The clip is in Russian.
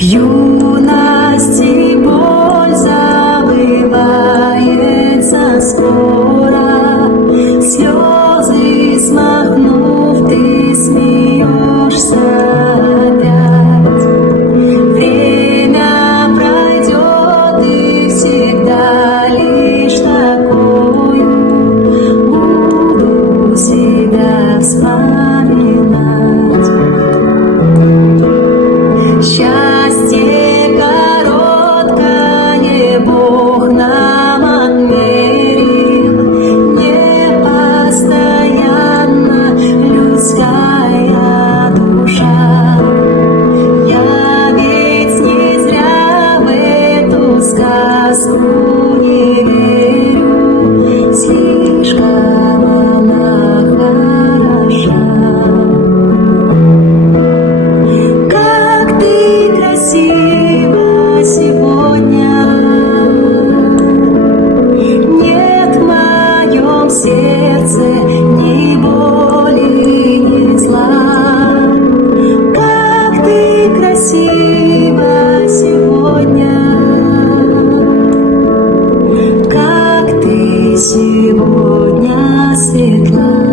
В юности боль забывается скоро, слезы смахнув, ты смеешься опять. Время пройдет, и всегда лишь такою буду себя вспоминать. Счастье короткое Бог нам отмерил, непостоянна людская душа. Я ведь не зря в эту сказку не верю, слишком она хороша. Сегодня нет в моем сердце ни боли, ни зла. Как ты красива сегодня, как ты сегодня светла.